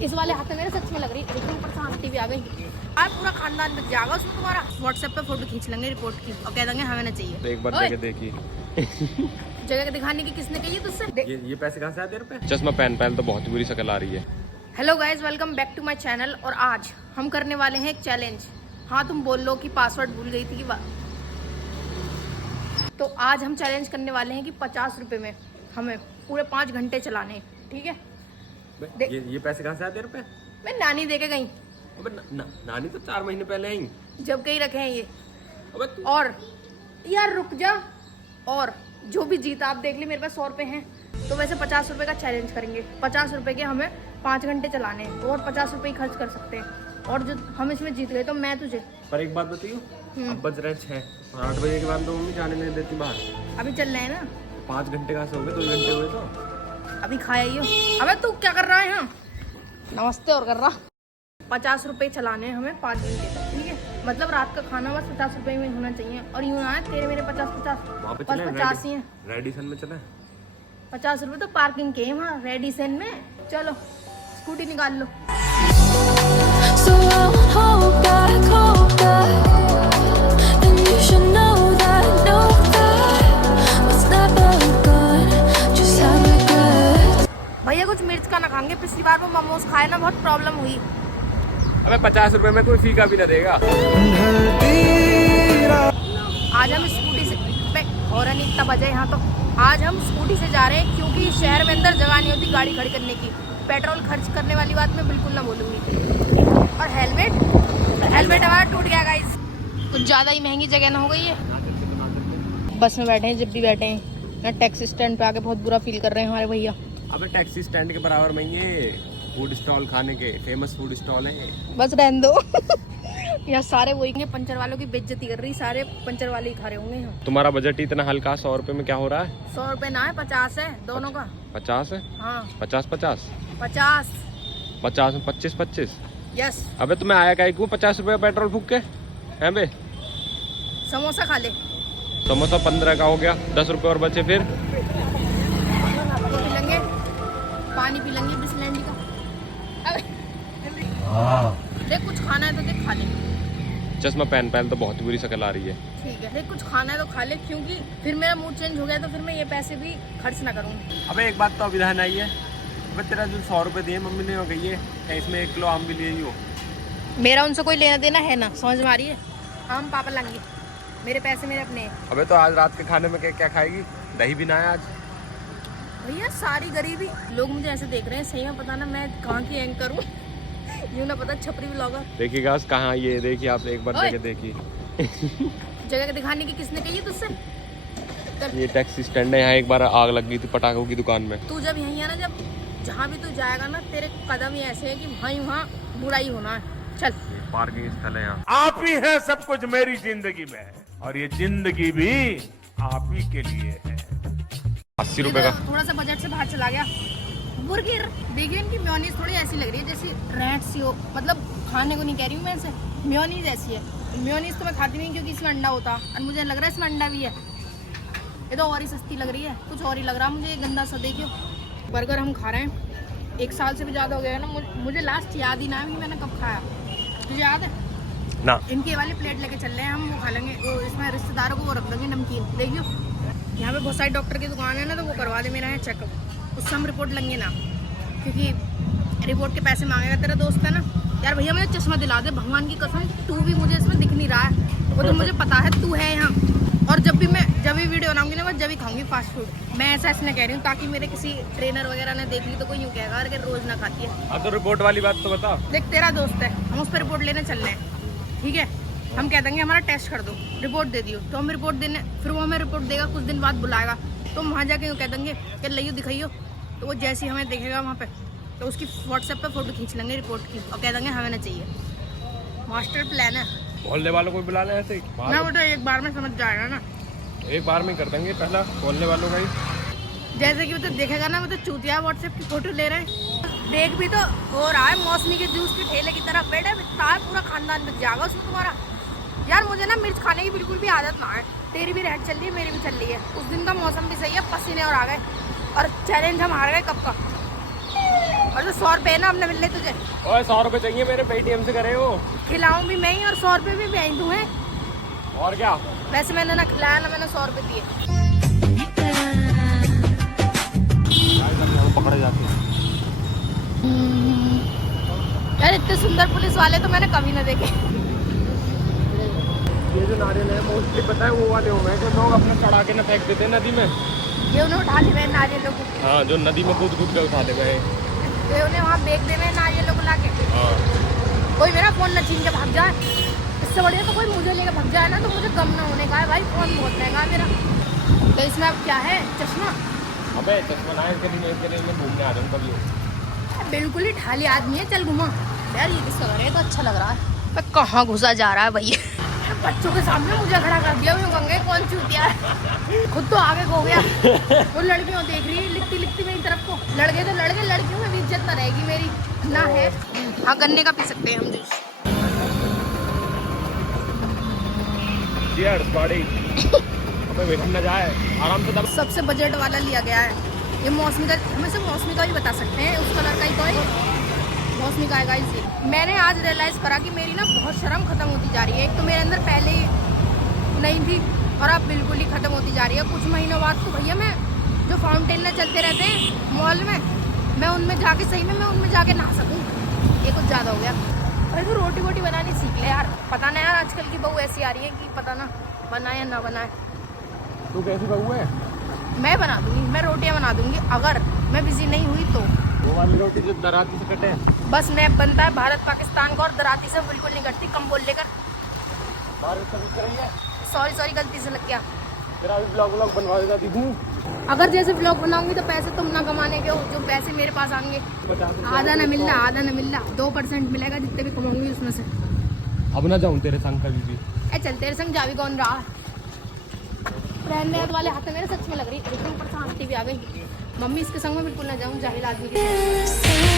इस वाले हाथ में मेरे सच में लग रही है, लेकिन ऊपर से आंटी भी आ गई। आज पूरा खानदान बच जाएगा उसमें तुम्हारा। व्हाट्सएप पे फोटो खींच लेंगे रिपोर्ट की और कह देंगे हमें ना चाहिए। तो एक बार जगह देखी जगह दिखाने की किसने कही तुझसे? ये पैसे कहाँ से आते हैं? चश्मा पहन तो बहुत बुरी शक्ल आ रही है। Hello guys, welcome back to my channel. और आज हम करने वाले हैं एक चैलेंज। हाँ, तुम बोल लो कि पासवर्ड भूल गई थी कि तो आज हम चैलेंज करने वाले हैं कि 50 रुपए में हमें पूरे 5 घंटे चलाने हैं, ठीक है? ये पैसे कहाँ से आते हैं? मैं नानी दे के गई। अबे नानी तो 4 महीने पहले आई। जब कहीं रखे हैं ये। अबे और यार रुक जा। और जो भी जीता आप देख ली, मेरे पास 100 रुपए हैं, तो वैसे 50 रुपए का चैलेंज करेंगे। 50 रुपए के हमें 5 घंटे चलाने हैं और 50 रुपए ही खर्च कर सकते हैं। और जो हम इसमें जीत गए तो मैं तुझे। पर एक बात बताइयो, अब बज रहे 6 और 8 बजे के बाद तो मम्मी जाने नहीं देती बाहर। अभी चल रहे हैं ना। 5 घंटे कहाँ से हो गए? 2 घंटे हुए तो अभी खाया ही हो। अबे तू क्या कर रहा है यहाँ? नमस्ते और कर रहा। 50 रुपए चलाने हैं हमें 5 घंटे तक, ठीक है? मतलब रात का खाना बस 50 रुपए में होना चाहिए। और यूँ ना तेरे मेरे 50-50 बस 50 ही है। रेडिसन में चले 50 रुपए तो पार्किंग के वहाँ रेडिसन में। चलो स्कूटी निकाल लो। So I'll hold back, and you should know that what's never good, just have regrets. भैया कुछ मिर्च का ना खाएंगे? पिछली बार वो मोमोज खाए ना, बहुत प्रॉब्लम हुई। अबे 50 रुपए में कोई फीका भी ना देगा। आज हम स्कूटी से और इतना बजे यहाँ तो आज हम स्कूटी से जा रहे हैं, क्योंकि शहर में अंदर जगह नहीं होती गाड़ी खड़ी करने की। पेट्रोल खर्च करने वाली बात मैं बिल्कुल ना बोलूँगी। और हेलमेट हमारा टूट गया गाइस। कुछ ज़्यादा ही महंगी जगह ना हो गई है। बस में बैठे हैं, जब भी बैठे हैं ना टैक्सी स्टैंड पे आके बहुत बुरा फील कर रहे हैं हमारे भैया। अबे टैक्सी स्टैंड के बराबर में ये फूड स्टॉल खाने के फेमस फूड स्टॉल है। बस रहने दो। यहाँ सारे वही पंचर वालों की बेइज्जती कर रही। सारे पंचर वाले ही खा रहे होंगे यहाँ। तुम्हारा बजट इतना हल्का, 100 रुपए में क्या हो रहा है? 100 रुपए ना है, 50 है दोनों का। 50 है? हाँ 50 50 50 में 25। यस। अबे तुम्हें आया क्या 50 रुपए का पेट्रोल फूक के हैं बे? समोसा खा ले। समोसा 15 का हो गया, 10 रुपए और बचे। फिर पी लेंगे, पानी पी लेंगे बिस्लैंडी का। देख कुछ खाना है तो देख खा ले। चश्मा पहन तो बहुत बुरी शक्ल आ रही है। ठीक है, देख कुछ खाना है तो खा ले, क्योंकि फिर मेरा मूड चेंज हो गया तो फिर मैं ये पैसे भी खर्च ना करूँगी। अबे एक बात तो अभिधान आई है, अबे तेरा जो 100 रुपए दिए मम्मी ने हो गई है, इसमें 1 किलो आम भी लिए ही हो। मेरा उनसे कोई लेना देना है ना, समझ में आ रही है? आम पापा लाएंगे, मेरे पैसे मेरे अपने हैं। अबे तो आज रात के खाने में क्या खाएगी? दही भी ना है आज। भैया सारी गरीबी लोग मुझे ऐसे देख रहे हैं, सही में पता ना मैं कहाँ की एंकर हूँ। यूँ ना पता छपरी ब्लॉगर। देखिएगा कहाँ ये देखिए, आप एक बार जगह देखिए। जगह दिखाने की किसने कही है तुझसे? ये टैक्सी स्टैंड है, यहाँ एक बार आग लग गई थी पटाखों की दुकान में। तू जब यहीं है ना, जब जहाँ भी तू जाएगा ना, तेरे कदम ही ऐसे है कि वहाँ बुराई होना है। चल, पार्किंग स्थल है यहाँ। आप ही है सब कुछ मेरी जिंदगी में, और ये जिंदगी भी आप ही के लिए है। 80 रुपए का। थोड़ा सा बजट से बाहर चला गया। बुर्गर देखिए, इनकी मेयोनीज थोड़ी ऐसी लग रही है जैसे रेड सी हो। मतलब खाने को नहीं कह रही हूँ मैं, ऐसे मेयोनीज ऐसी है। मेयोनीज तो मैं खाती नहीं क्योंकि इसमें अंडा होता, और मुझे लग रहा है इसमें अंडा भी है। ये तो और ही सस्ती लग रही है, कुछ और ही लग रहा है मुझे। ये गंदा सा देखियो। बर्गर हम खा रहे हैं, 1 साल से भी ज़्यादा हो गया है ना। मुझे लास्ट याद ही ना है कि मैंने कब खाया। तुझे याद है ना? इनकी वाली प्लेट लेके चल रहे हैं हम, वो खा लेंगे। वो इसमें रिश्तेदारों को वो रख देंगे नमकीन। देखियो यहाँ पे बहुत सारी डॉक्टर की दुकान है ना, तो वो करवा दे मेरा है चेकअप। उससे हम रिपोर्ट लेंगे ना, क्योंकि रिपोर्ट के पैसे मांगेगा तेरा दोस्त है ना। यार भैया मुझे चश्मा दिला दे, भगवान की कसम। तू भी मुझे इसमें दिख नहीं रहा है, वो तो मुझे पता है तू है यहाँ। और जब भी वीडियो बनाऊंगी ना, मैं जब भी खाऊंगी फास्ट फूड। मैं ऐसा इसलिए कह रही हूँ ताकि मेरे किसी ट्रेनर वगैरह ने देख ली तो कोई यूँ कहेगा अरे रोज ना खाती है। अब तो रिपोर्ट वाली बात तो बता। देख तेरा दोस्त है, हम उस पर रिपोर्ट लेने चल रहे हैं, ठीक है? हम कह देंगे हमारा टेस्ट कर दो, रिपोर्ट दे दियो, तो हम रिपोर्ट देने, फिर वो हमें रिपोर्ट देगा, कुछ दिन बाद बुलाएगा, तो हम वहाँ जाके यूँ कह देंगे कि लियो दिखाइयो। तो वो जैसे ही हमें देखेगा वहाँ पे, तो उसकी व्हाट्सएप पे फोटो खींच लेंगे रिपोर्ट की और कह देंगे हमें ना चाहिए। मास्टर प्लान है। बोलने वालों को बुला ले ऐसे ही ना, वो तो एक बार में समझ जाएगा ना। एक बार में कर देंगे, पहला बोलने वालों का ही। जैसे कि वो तो देखेगा ना, वो तो चूतिया व्हाट्सएप की फोटो ले रहे हैं। देख भी तो हो रहा है, मौसमी के जूस के ठेले की तरफ बैठे पूरा खानदान बच जाएगा उसमें तुम्हारा। यार मुझे ना मिर्च खाने की बिल्कुल भी आदत ना है। तेरी भी रेड चल रही है, मेरी भी चल रही है। उस दिन का मौसम भी सही है, पसीने और आ गए, और चैलेंज हम हार गए कब का। और जो 100 रुपए है ना, अब न मिलने तुझे। ओए 100 रुपए चाहिए मेरे, पेटीएम से करे हो। खिलाऊं भी मैं ही और 100 रुपए भी मैं दूँ है। और क्या? वैसे मैंने ना खिलाया ना मैंने 100 रुपए दिए। पकड़े जाते हैं यार इतने सुंदर पुलिस वाले तो मैंने कभी ना देखे। ये जो नारियल है मोस्टली पता है वो वाले हो मैं, जो लोग अपने चढ़ा के ना फेंक देते हैं नदी में। ये उन्हें उठा ले नारियल को। हाँ, जो नदी में कूद कूद के उठा ले गए। ये उन्हें वहाँ बेच दे में नारियल को लाके। हाँ। कोई मेरा फोन न छीन के भाग जाए, इससे बढ़िया तो कोई मुझे लेके भाग जाए ना, तो मुझे कम ना होने का है भाई। फोन बहुत महंगा है मेरा। तो इसमें अब क्या है, चश्मा। अबे चश्मा ना इसके लिए मैं घूमने आ जाऊँ कभी। बिल्कुल ही ठाली आदमी है, चल घुमा। यार ये किसका घर है, तो अच्छा लग रहा है। कहाँ घुसा जा रहा है भैया। बच्चों के सामने मुझे खड़ा कर दिया, यूँ गंगे कौन चूतिया है। खुद तो आगे खो गया। वो लड़कियों देख रही है लिखती लिखती मेरी तरफ को। लड़के तो लड़के, लड़कियों में भी इज्जत ना रहेगी मेरी ना है। हाँ, गन्ने का पी सकते हैं हम जूस। Cheers, buddy। अबे वेट न जाए, आराम से दब। सबसे बजट वाला लिया गया है ये मौसमी का। हमें सब मौसमी का भी बता सकते हैं, उस कलर का ही तो है। मौसमी का आएगा इसे। मैंने आज रियलाइज़ करा कि मेरी ना बहुत शर्म खत्म होती जा रही है। एक तो मेरे अंदर पहले ही नहीं थी और अब बिल्कुल ही खत्म होती जा रही है। कुछ महीनों बाद तो भैया मैं जो फाउंटेन में चलते रहते हैं मॉल में, मैं उनमें जाके सही में मैं उनमें जाके नहा सकूँ। ये कुछ ज़्यादा हो गया। अरे तो रोटी वोटी बनानी सीख ले यार। पता ना यार आजकल की बहू ऐसी आ रही है कि पता ना बनाए या ना बनाए। तू कैसी बहू है? मैं बना दूंगी, मैं रोटियां बना दूंगी अगर मैं बिजी नहीं हुई तो। वो वाली रोटी जो दराती से कटे। बस मैप बनता है भारत पाकिस्तान का और दराती से बिल्कुल नहीं करती। कम बोल लेकर। बारिश तो दिख रही है। सॉरी गलती से लग गया। तेरा भी ब्लॉग बनवा देता दिखूं। अगर जैसे ब्लॉग बनाऊंगी तो पैसे तुम ना कमाने के हो, जो पैसे मेरे पास आएंगे आधा ना मिलना, आधा ना मिलना, 2% मिलेगा जितने भी कमाऊंगी उसमें से। अब ना जाऊं तेरे संग कभी भी। चल तेरे संग जा भी कौन रहा। रहने वाले हाथ में मेरे सच में लग रही है। ऊपर से आंटी भी आ गई। मम्मी इसके संग में बिल्कुल ना जाऊं, जाहिल आदमी के संग।